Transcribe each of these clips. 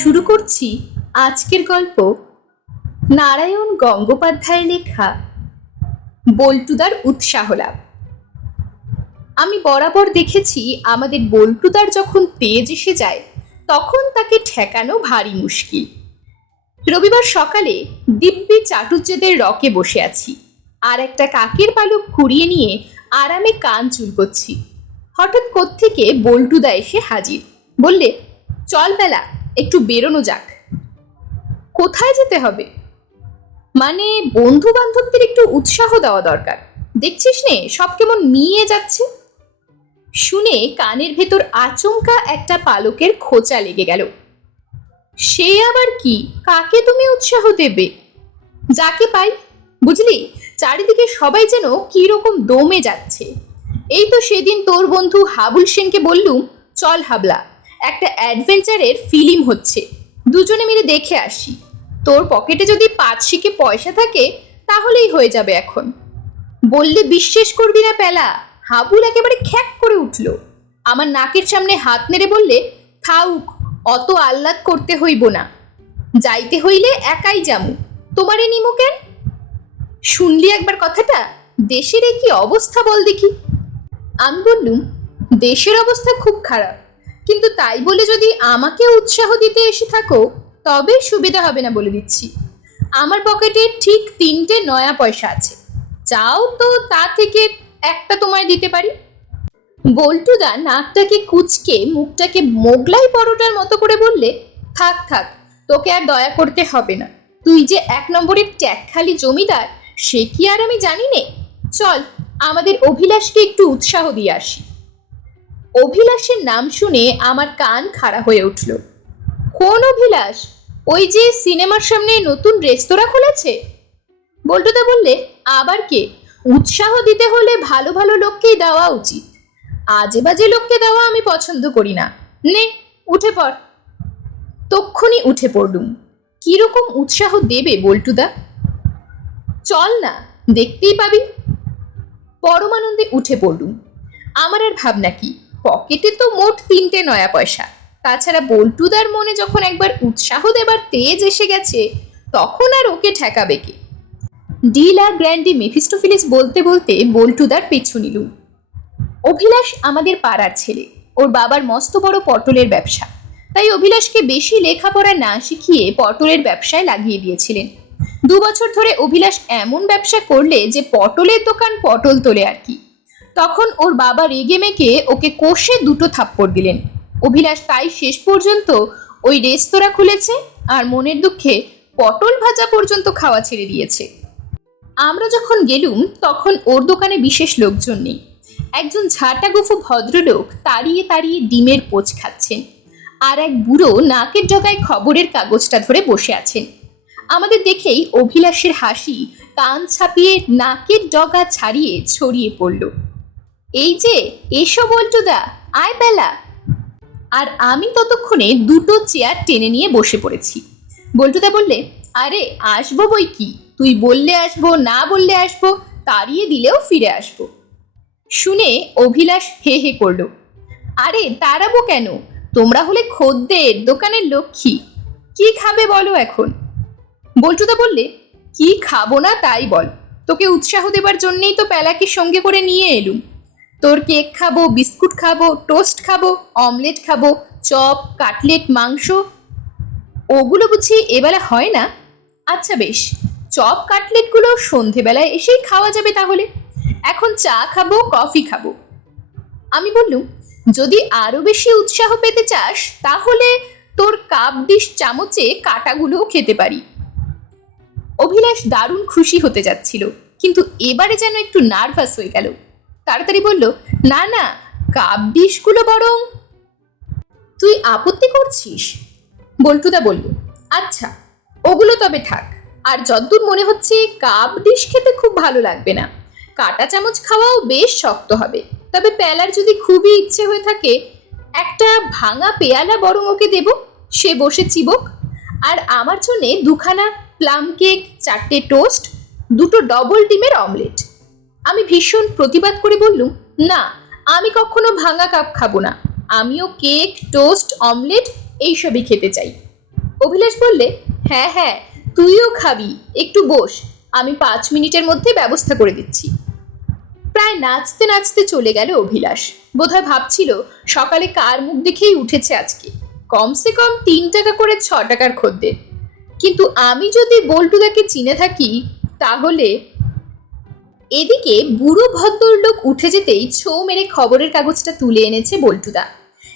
শুরু করছি আজকের গল্প নারায়ণ গঙ্গোপাধ্যায়ের লেখা বল্টুদার উৎসাহ লাভ আমি বরাবর দেখেছি আমাদের বল্টুদার যখন তেজ এসে যায়, তখন তাকে ঠেকানো ভারী মুশকিল। রবিবার সকালে দিব্যি চাটুজ্যেদের রকে বসে আছি, আর একটা কাকের পালক কুড়িয়ে নিয়ে আরামে কান চুলকোচ্ছি হঠাৎ কোত্থেকে বল্টুদা এসে হাজির। বললে, চল বেলা একটু বেরোনো যাক। কোথায় যেতে হবে? মানে বন্ধু বান্ধবদের একটু উৎসাহ দেওয়া দরকার। দেখছিস নে, সব কেমন মিয়ে যাচ্ছে। শুনে কানের ভেতর আচমকা একটা পালকের খোঁচা লেগে গেল। সে আবার কি? কাকে তুমি উৎসাহ দেবে? যাকে পাই? বুঝলি, চারিদিকে সবাই যেন কীরকম দমে যাচ্ছে। এই তো সেদিন তোর বন্ধু হাবুল সেনকে বললুম, চল হাবলা। একটা অ্যাডভেঞ্চারের ফিল্ম হচ্ছে। দুজনে মিলে দেখে আসি। তোর পকেটে যদি পাঁচ শিকে পয়সা থাকে, তাহলেই হয়ে যাবে এখন। বললে বিশ্বাস করবি না পেলা, হাবুল একেবারে খ্যাক করে উঠল। আমার নাকের সামনে হাত নেড়ে বললে, থাউক, অত আহ্লাদ করতে হইব না। যাইতে হইলে একাই যামু। তোমারে নিমু কেন? শুনলি একবার কথাটা? দেশের কি অবস্থা বল দেখি। আমি বললুম, দেশের অবস্থা খুব খারাপ। কিন্তু তাই বলে যদি আমাকে উৎসাহ দিতে এসে থাকো, তবে সুবিধা হবে না বলে দিচ্ছি। আমার পকেটে ঠিক তিনটে নয়া পয়সা আছে। চাও তো তা থেকে একটা তোমায় দিতে পারি? বল্টুদা নাকটাকে কুচকে মুখটাকে মোগলাই পরোটার মতো করে বললে, থাক থাক, তোকে আর দয়া করতে হবে না। তুই যে এক নম্বরের ট্যাকখালি জমিদার, সে কি আর আমি জানি নে? চল, আমাদের অভিলাষকে একটু উৎসাহ দিয়ে আসি। অভিলাষের নাম শুনে আমার কান খাড়া হয়ে উঠল। কোন অভিলাষ? ওই যে সিনেমার সামনে নতুন রেস্তোরাঁ খুলেছে? বল্টুদা বললে, আবার কে? উৎসাহ দিতে হলে ভালো ভালো লোককেই দেওয়া উচিত। আজে বাজে লোককে দেওয়া আমি পছন্দ করি না। নে, উঠে পড়। তক্ষুনি উঠে পড়লুম। কীরকম উৎসাহ দেবে বল্টুদা? চল না, দেখতেই পাবি। পরমানন্দে উঠে পড়লুম। আমার আর ভাবনা কি? পকেটে তো মোট তিনটে নয়া পয়সা। তাছাড়া বল্টুদার মনে যখন একবার উৎসাহ দেবার তেজ এসে গেছে, তখন আর ওকে ঠেকাবে কে? ডিলা গ্র্যান্ডি মেফিস্টোফিলিস বলতে বলতে বল্টুদার পিছু নিলুম অভিলাষ আমাদের পাড়ার ছেলে। ওর বাবার মস্ত বড় পটলের ব্যবসা। তাই অভিলাষকে বেশি লেখাপড়া না শিখিয়ে পটলের ব্যবসায় লাগিয়ে দিয়েছিলেন। দু বছর ধরে অভিলাষ এমন ব্যবসা করলে যে পটলের দোকান পটল তোলে আর কি। তখন ওর বাবা রেগে মেকে ওকে কষে দুটো থাপ্পড় দিলেন। অভিলাষ তাই শেষ পর্যন্ত ওই রেস্তোরাঁ খুলেছে আর মনের দুঃখে পটল ভাজা পর্যন্ত খাওয়া ছেড়ে দিয়েছে। আমরা যখন গেলুম, তখন ওর দোকানে বিশেষ লোকজন নেই। একজন ঝাঁটাগুফু ভদ্রলোক তাড়িয়ে তাড়িয়ে ডিমের পোচ খাচ্ছেন আর এক বুড়ো নাকের ডগায় খবরের কাগজটা ধরে বসে আছেন। আমাদের দেখেই অভিলাষের হাসি কান ছাপিয়ে নাকের ডগা ছাড়িয়ে ছড়িয়ে পড়ল। এই যে, এসো বল্টুদা, আয় বেলা। আর আমি ততক্ষণে দুটো চেয়ার টেনে নিয়ে বসে পড়েছি। বল্টুদা বললে, আরে, আসব বই কি? তুই বললে আসব, না বললে আসব, তাড়িয়ে দিলেও ফিরে আসব। শুনে অভিলাষ হে হে করল, আরে, তাড়াবো কেন? তোমরা হলে খদ্দের, দোকানের লক্ষ্মী। কি খাবে বলো এখন? বল্টুদা বললে, কি খাব না তাই বল। তোকে উৎসাহ দেবার জন্যেই তো প্যালাকে সঙ্গে করে নিয়ে এলুম। তোর কেক খাব, বিস্কুট খাব, টোস্ট খাব, অমলেট খাব, চপ, কাটলেট, মাংস, ওগুলো বুঝি এবেলা হয় না? আচ্ছা বেশ, চপ, কাটলেটগুলো সন্ধেবেলায় এসেই খাওয়া যাবে তাহলে। এখন চা খাব, কফি খাব। আমি বললুম, যদি আরও বেশি উৎসাহ পেতে চাস, তাহলে তোর কাপ ডিশ চামচে কাটাগুলোও খেতে পারি। অভিলাষ দারুণ খুশি হতে যাচ্ছিল, কিন্তু এবারে যেন একটু নার্ভাস হয়ে গেল। তাড়াতাড়ি বলল, না না, কাপ ডিশগুলো বরং তুই আপত্তি করছিস? বল্টুদা বলল আচ্ছা ওগুলো তবে থাক। আর যদ্দূর মনে হচ্ছে কাপ ডিশ খেতে খুব ভালো লাগবে না। কাটা চামচ খাওয়াও বেশ শক্ত হবে। তবে পেলার যদি খুবই ইচ্ছে হয়ে থাকে, একটা ভাঙা পেয়ালা বরং ওকে দেব, সে বসে চিবক। আর আমার জন্যে দুখানা প্লাম কেক, চারটে টোস্ট, দুটো ডবল ডিমের অমলেট। আমি ভীষণ প্রতিবাদ করে বললুম, না, আমি কখনো ভাঙা কাপ খাব না। আমিও কেক, টোস্ট, অমলেট এইসবই খেতে চাই। অভিলাষ বললে হ্যাঁ হ্যাঁ তুইও খাবি, একটু বস, আমি পাঁচ মিনিটের মধ্যে ব্যবস্থা করে দিচ্ছি। প্রায় নাচতে নাচতে চলে গেল অভিলাষ। বোধহয় ভাবছিল, সকালে কার মুখ দেখেই উঠেছে আজকে? কমসে কম তিন টাকা করে ছ টাকার খদ্দের। কিন্তু আমি যদি বল্টুদাকে চিনে থাকি, তাহলে এদিকে বুড়ো ভদ্রলোক উঠে যেতেই ছো মেরে খবরের কাগজটা তুলে এনেছে বল্টুদা।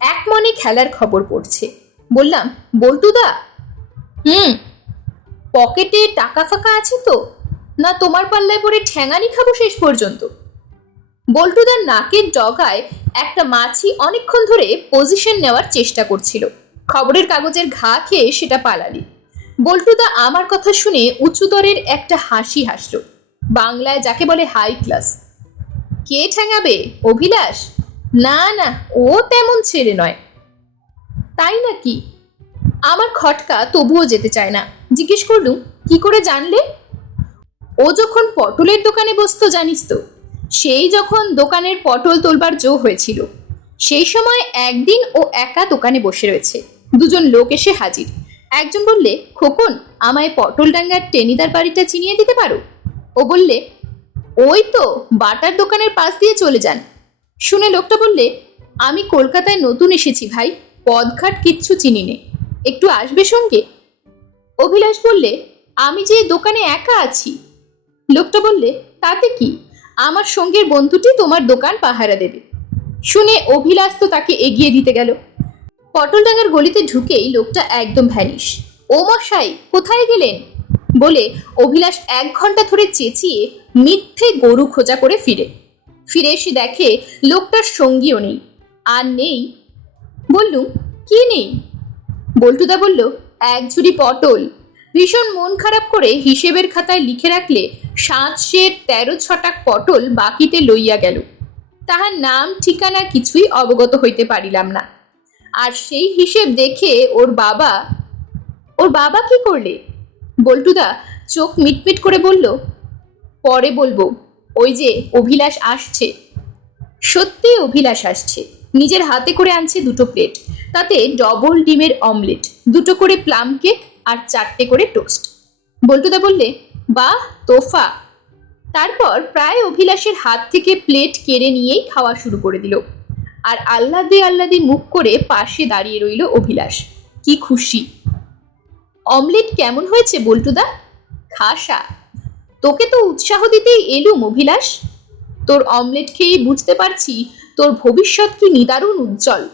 এক মনে খেলার খবর পড়ছে। বললাম, বল্টুদা? হুম। পকেটে টাকা ফাঁকা আছে তো? না তোমার পাল্লায় পরে ঠ্যাঙানি খাব শেষ পর্যন্ত? বল্টুদার নাকের ডগায় একটা মাছি অনেকক্ষণ ধরে পজিশন নেওয়ার চেষ্টা করছিল। খবরের কাগজের ঘা খেয়ে সেটা পালালি। বল্টুদা আমার কথা শুনে উঁচুদরের একটা হাসি হাসল। বাংলায় যাকে বলে হাই ক্লাস কে ঠ্যাঙাবে অভিলাষ? না না, ও তেমন ছেলে নয়। তাই নাকি? আমার খটকা তবুও যেতে চায় না। জিজ্ঞেস করলুম, কি করে জানলে? ও যখন পটলের দোকানে বসতো, জানিস তো, সেই যখন দোকানের পটল তোলবার জো হয়েছিল, সেই সময় একদিন ও একা দোকানে বসে রয়েছে। দুজন লোক এসে হাজির। একজন বললে, খোকন, আমায় পটলডাঙ্গার টেনিদার বাড়িটা চিনিয়ে দিতে পারো? ও বললে, ওই তো, বাটার দোকানের পাশ দিয়ে চলে যান। শুনে লোকটা বললে, আমি কলকাতায় নতুন এসেছি ভাই, পদঘাট কিচ্ছু চিনি নে একটু আসবে সঙ্গে? অভিলাষ বললে, আমি যে দোকানে একা আছি। লোকটা বললে, তাতে কি? আমার সঙ্গের বন্ধুটি তোমার দোকান পাহারা দেবে। শুনে অভিলাষ তো তাকে এগিয়ে দিতে গেল। পটলডাঙ্গার গলিতে ঢুকেই লোকটা একদম ভ্যানিশ। ও মশাই, কোথায় গেলেন? বলে অভিলাষ এক ঘণ্টা ধরে চেঁচিয়ে মিথ্যে গরু খোঁজা করে ফিরে। ফিরে এসে দেখে লোকটার সঙ্গীও নেই। আর নেই। বললুম কি নেই? বল্টুদা বলল, এক ঝুড়ি পটল। ভীষণ মন খারাপ করে হিসেবের খাতায় লিখে রাখলে সাত সের তেরো ছটাক পটল বাকিতে লইয়া গেল। তাহার নাম, ঠিকানা কিছুই অবগত হইতে পারিলাম না। আর সেই হিসেব দেখে ওর বাবা ওর বাবা কি করলে? বল্টুদা চোখ মিটমিট করে বলল, পরে বলব। ওই যে অভিলাষ আসছে। সত্যি অভিলাষ আসছে। নিজের হাতে করে আনছে দুটো প্লেট। তাতে ডবল ডিমের অমলেট দুটো করে প্লাম কেক আর চারটে করে টোস্ট বল্টুদা বললে, বাহ, তোফা। তারপর প্রায় অভিলাষের হাত থেকে প্লেট কেড়ে নিয়েই খাওয়া শুরু করে দিল। আর আল্লাদি আল্লাদি মুখ করে পাশে দাঁড়িয়ে রইল অভিলাষ। কি খুশি। অমলেট কেমন হয়েছে বল্টুদা? খাসা। তোকে তো উৎসাহ দিতেই এলুম, অভিলাষ। তোর অমলেট খেয়েই বুঝতে পারছি তোর ভবিষ্যৎ কি নিদারুণ উজ্জ্বল।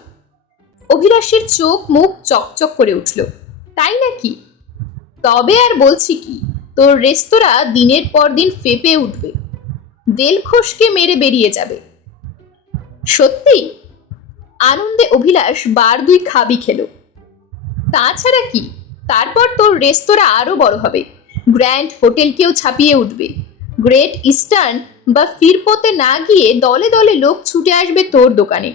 অভিলাষের চোখ মুখ চকচক করে উঠল। তাই নাকি? তবে আর বলছি কি, তোর রেস্তোরাঁ দিনের পর দিন ফেপে উঠবে। দেলখোসকে মেরে বেরিয়ে যাবে। সত্যি? আনন্দে অভিলাষ বার দুই খাবি খেল। তাছাড়া কি? তারপর তোর রেস্তোরাঁ আরও বড় হবে। গ্র্যান্ড হোটেলকেও ছাপিয়ে উঠবে। গ্রেট ইস্টার্ন বা ফিরপোতে না গিয়ে দলে দলে লোক ছুটে আসবে তোর দোকানে।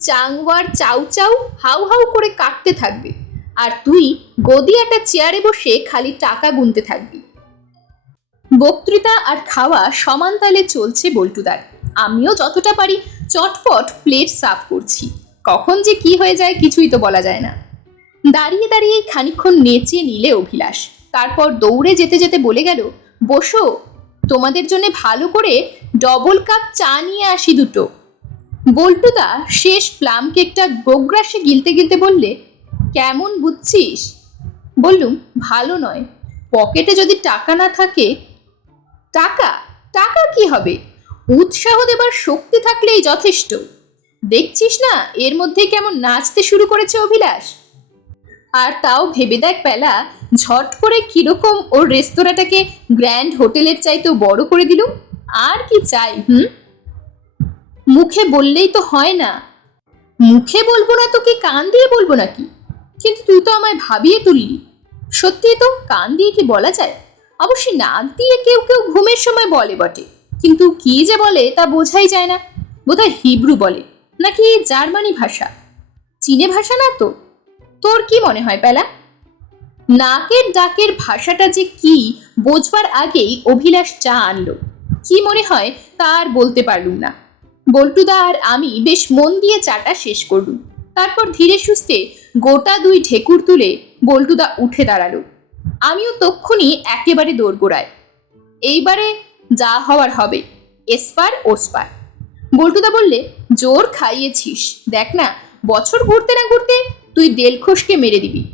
চাংওয়ার চাউ চাউ, হাউ হাউ করে কাটতে থাকবে। আর তুই গদি একটা চেয়ারে বসে খালি টাকা গুনতে থাকবি। বক্তৃতা আর খাওয়া সমান তালে চলছে বল্টুদার। আমিও যতটা পারি চটপট প্লেট সাফ করছি। কখন যে কি হয়ে যায় কিছুই তো বলা যায় না। দাঁড়িয়ে দাঁড়িয়ে খানিক্ষণ নেচে নিলে অভিলাষ। তারপর দৌড়ে যেতে যেতে বলে গেল, বসো, তোমাদের জন্য ভালো করে ডবল কাপ চা নিয়ে আসি দুটো। বল্টুদা শেষ প্লাম কেকটা গোগ্রাসে গিলতে গিলতে বললে, কেমন বুঝছিস? বললুম, ভালো নয়। পকেটে যদি টাকা না থাকে, টাকা? টাকা কি হবে? উৎসাহ দেবার শক্তি থাকলেই যথেষ্ট। দেখছিস না, এর মধ্যে কেমন নাচতে শুরু করেছে অভিলাষ? আর তাও ভেবে দেখ পেলা, ঝট করে কীরকম ওর রেস্তোরাঁটাকে গ্র্যান্ড হোটেলের চাইতেও বড় করে দিলুম। আর কি চাই, হুম? মুখে বললেই তো হয় না। মুখে বলব না তো কি কান দিয়ে বলব নাকি? কিন্তু তুই তো আমায় ভাবিয়ে তুললি। সত্যি তো, কান দিয়ে কি বলা যায়? অবশ্যই নাক দিয়ে কেউ কেউ ঘুমের সময় বলে বটে। কিন্তু কি যে বলে তা বোঝাই যায় না। বোধহয় হিব্রু বলে, নাকি জার্মানি ভাষা? চীনে ভাষা না তো? তোর কি মনে হয়, পেলা? নাকের ডাকের ভাষাটা যে কি, বোঝবার আগেই অভিলাষ চা আনলো। কি মনে হয়, তা আর বলতে পারলুম না। বল্টুদা আর আমি বেশ মন দিয়ে চাটা শেষ করলুম। তারপর ধীরে সুস্থে গোটা দুই ঢেকুর তুলে বল্টুদা উঠে দাঁড়াল। আমিও তক্ষুনি একেবারে দোরগোড়ায়। এইবারে যা হওয়ার হবে, এসপার ওসপার। বল্টুদা বললে, জোর খাইয়েছিস। দেখ না, বছর ঘুরতে না ঘুরতে তুই দেলখোসকে মেরে দিবি।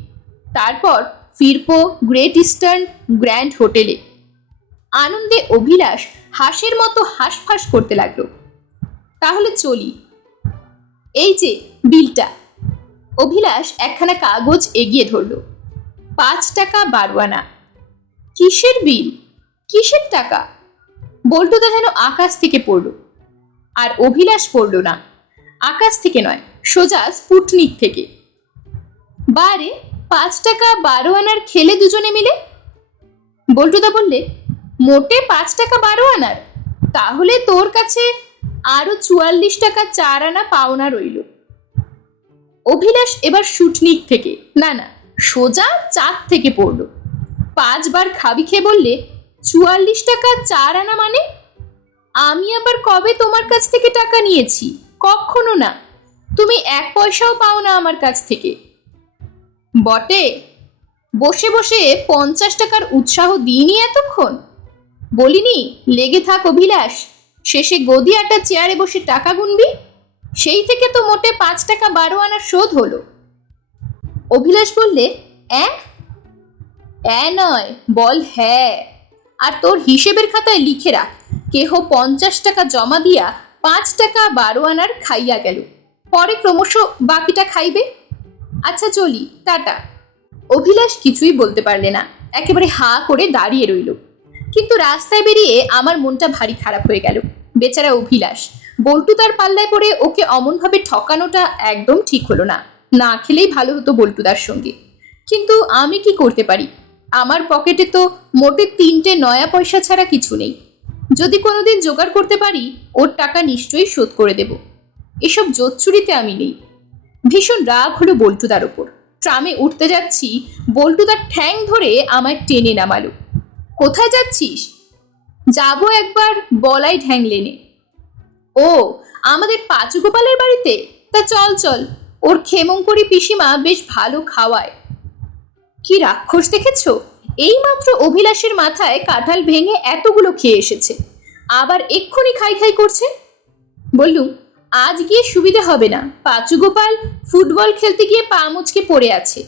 তারপর ফিরপো গ্রেট ইস্টার্ন গ্র্যান্ড হোটেলে আনন্দে অভিলাষ হাঁসের মতো হাঁসফাঁস করতে লাগল। তাহলে চলি। এই যে বিলটা। অভিলাষ একখানা কাগজ এগিয়ে ধরল। পাঁচ টাকা বারোয়ানা কিসের বিল? কিসের টাকা? বল্টুদা যেন আকাশ থেকে পড়ল। আর অভিলাষ পড়ল না। আকাশ থেকে নয়, সোজা স্পুটনিক থেকে। বারে পাঁচ টাকা বারো আনার খেলে দুজনে মিলে? বল্টুদা বললে, মোটে পাঁচ টাকা বারো আনার। তাহলে তোর কাছে আরও চুয়াল্লিশ টাকা চার আনা পাওনা রইল। অভিলাষ এবার শুটনিক থেকে, না না, সোজা চাঁদ থেকে পড়ল। পাঁচবার খাবি খেয়ে বললে, চুয়াল্লিশ টাকা চার আনা মানে? আমি আবার কবে তোমার কাছ থেকে টাকা নিয়েছি? কখনো না। তুমি এক পয়সাও পাও না আমার কাছ থেকে। বটে? বসে বসে পঞ্চাশ টাকার উৎসাহ দিইনি এতক্ষণ? বলিনি, লেগে থাক অভিলাষ, শেষে গদি আটা চেয়ারে বসে টাকা গুনবি? সেই থেকে তো মোটে পাঁচ টাকা বারো আনার শোধ হলো। অভিলাষ বললে অ্যাঁ অ্যাঁ নয়, বল হ্যাঁ। আর তোর হিসেবের খাতায় লিখে রাখ, কেহ পঞ্চাশ টাকা জমা দিয়া পাঁচ টাকা বারো আনার খাইয়া গেল। পরে ক্রমশ বাকিটা খাইবে। আচ্ছা চলি, টাটা। অভিলাষ কিছুই বলতে পারলে না, একেবারে হা করে দাঁড়িয়ে রইল। কিন্তু রাস্তায় বেরিয়ে আমার মনটা ভারী খারাপ হয়ে গেল। বেচারা অভিলাষ, বল্টু তার পাল্লায় পড়ে ওকে অমনভাবে ঠকানোটা একদম ঠিক হলো না। না খেলেই ভালো হতো বল্টুদার সঙ্গে। কিন্তু আমি কি করতে পারি? আমার পকেটে তো মোটে তিনটে নয়া পয়সা ছাড়া কিছু নেই। যদি কোনোদিন জোগাড় করতে পারি, ওর টাকা নিশ্চয়ই শোধ করে দেব। এসব জোচ্চুরিতে আমি নেই। ভীষণ রাগ হলো বল্টুদার ওপর ট্রামে উঠতে যাচ্ছি বল্টুদার ঠ্যাং ধরে আমায় টেনে নামালো। কোথায় যাচ্ছিস? যাব একবার বলাই ঠ্যাং লেনে। ও, আমাদের পাঁচু গোপালের বাড়িতে? তা চল চল। ওর ক্ষেমঙ্করী পিসিমা বেশ ভালো খাওয়ায়। কি রাক্ষস দেখেছ? এইমাত্র অভিলাষের মাথায় কাঁঠাল ভেঙে এতগুলো খেয়ে এসেছে। আবার এক্ষুনি খাই খাই করছে? বললুম আজ গিয়ে সুবিধে হবে না। পাঁচু গোপাল ফুটবল খেলতে গিয়ে পা মুচকে পড়ে আছে।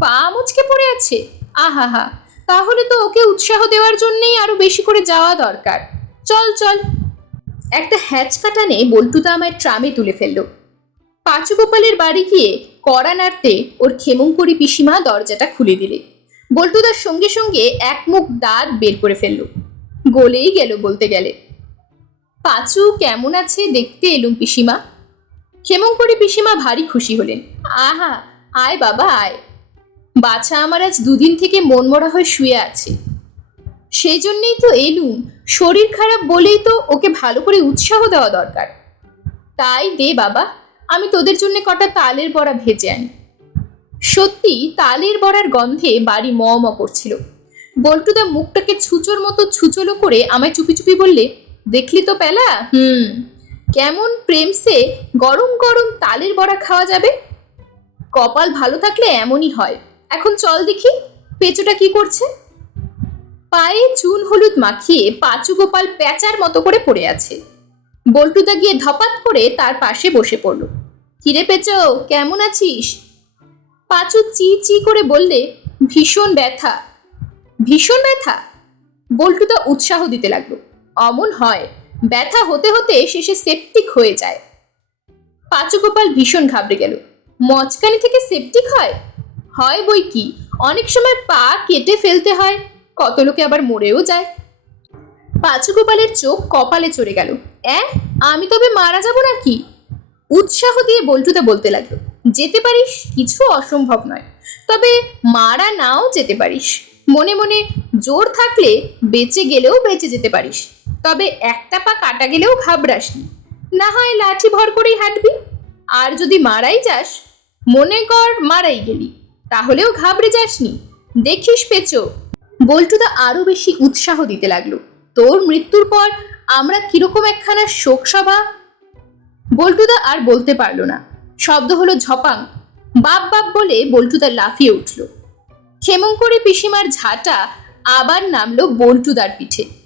পা মুচকে পড়ে আছে? আহাহা তাহলে তো ওকে উৎসাহ দেওয়ার জন্যই আরও বেশি করে যাওয়া দরকার। চল চল। একটা হ্যাচ কাটানে বল্টুদা আমায় ট্রামে তুলে ফেলল। পাঁচু গোপালের বাড়ি গিয়ে কড়া নাড়তে ওর ক্ষেমঙ্করী পিসিমা দরজাটা খুলে দিলে। বল্টুদার সঙ্গে সঙ্গে এক মুখ দাঁত বের করে ফেলল। গলেই গেল বলতে গেলে। পাঁচু কেমন আছে দেখতে এলুম পিসিমা। ক্ষেমঙ্করী পিসিমা ভারী খুশি হলেন। আহা, আয় বাবা, আয়। বাছা আমার আজ দুদিন থেকে মন মরা হয়ে শুয়ে আছে। সেই জন্যেই তো এলুম, শরীর খারাপ বলেই তো ওকে ভালো করে উৎসাহ দেওয়া দরকার। তাই দে বাবা, আমি তোদের জন্য কটা তালের বড়া ভেজে আনি। সত্যি, তালের বড়ার গন্ধে বাড়ি ম ম করছিল। বল্টুদা মুখটাকে ছুচোর মতো ছুচলো করে আমায় চুপি চুপি বললে দেখলি তো পেলা? হুম। কেমন প্রেমসে গরম গরম তালের বড়া খাওয়া যাবে? কপাল ভালো থাকলে এমনই হয়। এখন চল দেখি, পেঁচোটা কি করছে? পায়ে চুন হলুদ মাখিয়ে পাঁচু গোপাল প্যাচার মতো করে পড়ে আছে। বল্টুদা গিয়ে ধপাত করে তার পাশে বসে পড়ল। কিরে পেঁচো, কেমন আছিস? পাঁচু চি চি করে বললে, ভীষণ ব্যথা। ভীষণ ব্যথা? বল্টুদা উৎসাহ দিতে লাগল। অমন হয়। ব্যথা হতে হতে শেষে সেপটিক হয়ে যায়। পাঁচু গোপাল ভীষণ ঘাবড়ে গেল। মচকানি থেকে সেপটিক হয়? হয় বই কি? অনেক সময় পা কেটে ফেলতে হয়, কত লোকে আবার মরেও যায়। পাঁচু গোপালের চোখ কপালে চড়ে গেল। অ্যাঁ? আমি তবে মারা যাব নাকি? উৎসাহ দিয়ে বল্টুদা বলতে লাগল, যেতে পারিস, কিছু অসম্ভব নয়। তবে মারা নাও যেতে পারিস। মনে মনে জোর থাকলে বেঁচে গেলেও বেঁচে যেতে পারিস। তবে একটা পা কাটা গেলেও ঘাবড়াসনি না। হয় লাঠি ভর করেই হাঁটবি। আর যদি মারাই যাস, মনে কর মারাই গেলি, তাহলেও ঘাবড়ে যাসনি দেখিস পেচো বল্টুদা আরও বেশি উৎসাহ দিতে লাগল। তোর মৃত্যুর পর আমরা কীরকম একখানা শোকসভা? বল্টুদা আর বলতে পারল না। শব্দ হলো ঝপাং। বাপ বাপ বলে বল্টুদা লাফিয়ে উঠল। ক্ষেমঙ্করী পিসিমার ঝাঁটা আবার নামলো বল্টুদার পিঠে।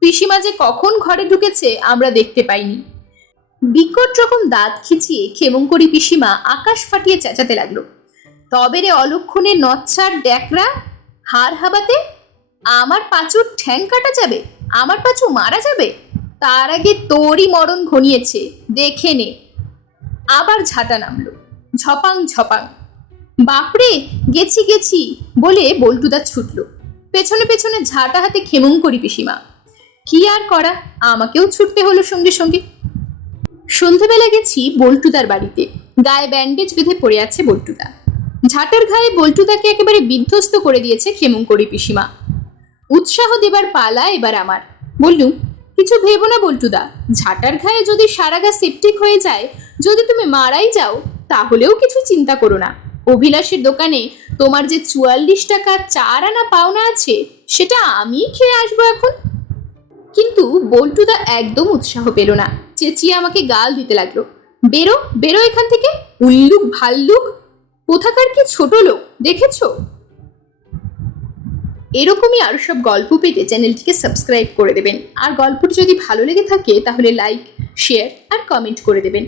পিসিমা যে কখন ঘরে ঢুকেছে আমরা দেখতে পাইনি। বিকট রকম দাঁত খিচিয়ে ক্ষেমঙ্করী পিসিমা আকাশ ফাটিয়ে চেঁচাতে লাগল। তবে রে অলক্ষণে নচ্ছার ড্যাকরা হার হাবাতে, আমার পাঁচুর ঠ্যাং কাটা যাবে, আমার পাঁচু মারা যাবে? তার আগে তোরই মরণ ঘনিয়েছে, দেখে নে। আবার ঝাঁটা নামলো, ঝপাং ঝপাং। বাপরে, গেছি গেছি বলে বল্টুদা ছুটলো। পেছনে পেছনে ঝাঁটা হাতে খেমং করি পিসিমা। কি আর করা? আমাকেও ছুটতে হলো সঙ্গে সঙ্গে। সন্ধেবেলা গেছি বল্টুদার বাড়িতে। গায়ে ব্যান্ডেজ বেঁধে পড়ে আছে বল্টুদা। ঝাঁটার ঘায়ে বল্টুদাকে একেবারে বিধ্বস্ত করে দিয়েছে খেমুঙ্করি পিসিমা। উৎসাহ দেবার পালা এবার আমার। বললুম, কিছু ভেবো না বল্টুদা, ঝাঁটার ঘায়ে যদি সারা গা সেপটিক হয়ে যায়, যদি তুমি মারাই যাও, তাহলেও কিছু চিন্তা করো না। অভিলাষের দোকানে তোমার যে চুয়াল্লিশ টাকা চার আনা পাওনা আছে, সেটা আমি খেয়ে আসব এখন। কিন্তু বল্টুদা একদম উৎসাহ পেল না। চেঁচিয়ে আমাকে গাল দিতে লাগল। বেরো বেরো এখান থেকে। উল্লুক, ভাল্লুক, কোথাকার কি ছোট লোক, দেখেছ? এরকমই আরও সব গল্প পেতে চ্যানেলটিকে সাবস্ক্রাইব করে দেবেন। আর গল্পটি যদি ভালো লেগে থাকে, তাহলে লাইক, শেয়ার আর কমেন্ট করে দেবেন।